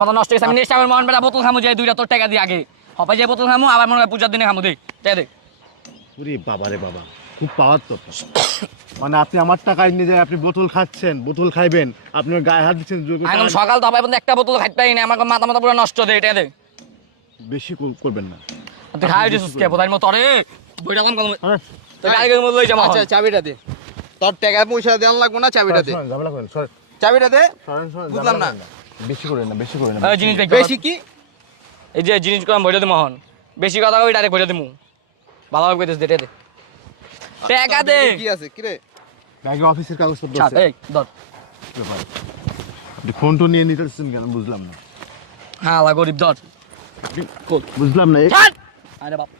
কথা নষ্ট হয়েছে। আমি নেক্সট টাইম মন বেলা বোতল খামু, যে দুইটা তোর টাকা দিয়ে আগে হপাই যে বোতল খামু, আবার মনে হয় পূজার দিনে খামু। দেখ দে ওরে বাবা রে বাবা, খুব পাওয়ার তো। মানে আপনি আমার টাকা নিয়ে যায়, আপনি বোতল খাচ্ছেন, বোতল খাইবেন, আপনার গায়ে হাত দিচ্ছেন। একদম সকাল তো হপাই পর্যন্ত একটা বোতল খাইতে পারি না, আমার মাথা মাথা পুরো নষ্ট। দে এটা দে, বেশি করবেন না। তুই খাই দিছিস কে বোধার মতো? আরে বইটা কম কম তুই গাড়ি করে লই যাবো। আচ্ছা চাবিটা দে, তোর টাকা পয়সা দেওয়ান লাগবো না, চাবিটা দে, ঝামেলা করেন, সরেন চাবিটা দে। সরেন সরেন, বুঝলাম না। বেশি করেন না, বেশি করেন না। এই জিনিস দেখ বেশি কি? এই যে জিনিস কম বইটা দে মোহন, বেশি কথা কই ডাইরেক্ট বইটা দিমু। ভালোভাবে কইতেছ দে দে টাকা দে। কি আছে কি রে? ব্যাগে অফিসের কাগজপত্র ছাড় আছে। এই ধর। ব্যাপার। আপনি ফোন তো নিয়ে নিতেছেন কেন বুঝলাম না। হ্যাঁ লা গরিব ধর। বুঝলাম না। ছাড় আরে বাপ,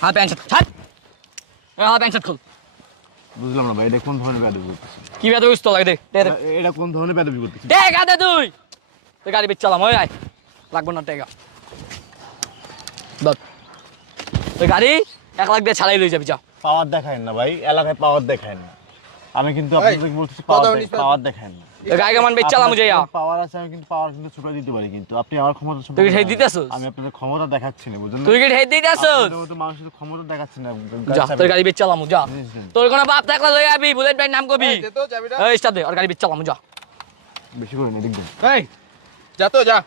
হ্যাঁ প্যান্ট শার্ট ছাড়, হ্যাঁ প্যান্ট শার্ট খোল। বুঝলাম না ভাই, এটা কোন ধরনের বেয়াদবি করতেছেন? কি বেদে উস্ত লাগে দে দে দে এটা কোন ধরনের বেয়াদবি করতেছেন? টাকা দে তুই। তুই গাড়ি বেচ চালাম, ওই আয় লাগবো না টাকা ধর। তুই গাড়ি 1 লাখ দিয়ে ছাড়াই লই যাবি, যা। পাওয়ার দেখায় না ভাই, এলাকায় পাওয়ার দেখায় না। আমি কিন্তু এই, আপনাদের বলতেছি পাওয়ার দেখায় না। তুই গাড়ি কেমন বেচ চালাম যাইয়া। পাওয়ার আছে, আমি কিন্তু পাওয়ার কিন্তু ছুটে দিতে পারি, কিন্তু আপনি আমার ক্ষমতা তুই কি সেই দিতেছস? আমি আপনাদের ক্ষমতা দেখাচ্ছি না, বুঝলেন? তুই কি ঠেই দিতেছস? আপনাদের মতো মানুষের ক্ষমতা দেখাচ্ছি না। যা তোর গাড়ি বেচ চালাম, যা। তোর কোনো বাপ থাকলে লই আবি, বুলেট ভাই নাম কবি। এই দে তো চাবিটা। এই স্টার্ট দে, আর গাড়ি বেচ চালাম, যা। বেশি করে নিয়ে দেখবেন। এই যা তো যা,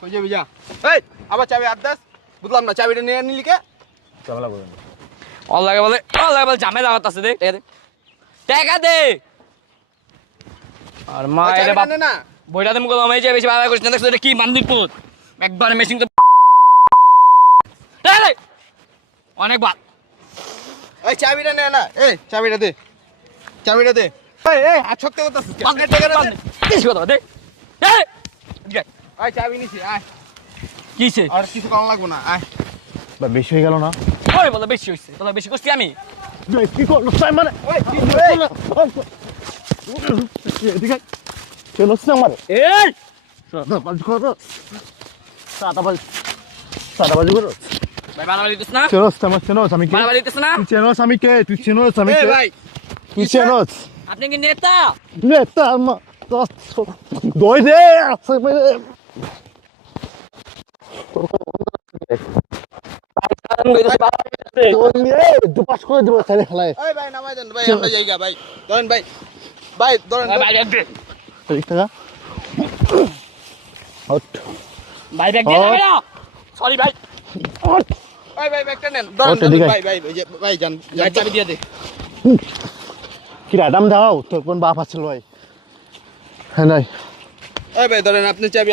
কই যাবি যা। এই আবার চাবি আদাস, বুঝলাম না, চাবিটা নিয়ে নিলি কে? ঝামেলা করেন না। অল লাগে বলে ঝামেলা হতাছে। দে টাকা দে, টাকা দে। আর মা ওই এরে চাবিটা বাপ নে না। বইটা তুমি কলম এই যে বেশি ভালো করিস না, দেখছ এটা কি মানবিক পথ একবার মেশিন তো এই অনেক বাদ। এই চাবিটা নে না, এই চাবিটা দে, চাবিটা দে। এই এই আছক তে করতেছিস কে? বান্দে টাকা দে, কিছু কথা দে। এই গেট এই চাবি নিছি, আয়। কিছে আর কিছু কম লাগবো না, আয়। বা বেশি হয়ে গেল না? ওই বলে বেশি হইছে, বলে বেশি করছি আমি। কি করলো তাই মানে? ওই কি ঠিক আছে, চলো আমার এই সাদাবাজি করো, সাদাবাজি করো। ভাই বাড়াবাড়ি দিতেছ না, চেনোস আমার, চেনোস আমি কে? বাড়াবাড়ি দিতেছ না। তুই চেনোস আমি কে? তুই চেনোস আমি এই কে? ভাই তুই চেনোস? আপনি কি নেতা? নেতা আমার দই দে আছে মেরে। দুপাশ করে দেবো ছেলে খেলায়। এই ভাই নামাই দেন ভাই, আমরা জায়গা ভাই ধরেন ভাই, ভাই ধরেন ভাই ব্যাগ দে, 30 টাকা হট ভাই ব্যাগ দে না ভাইয়া, সরি ভাই। হট। ভাই ভাই ব্যাগটা নেন, ধরেন ওটা দিকে। ভাই ভাই ভাই জান ভাই চাবি দিয়ে দে। কি রাডাম দাও, তোর কোন বাপ আছে ভাই? হ্যাঁ নাই এই ভাই ধরেন আপনি চাবি।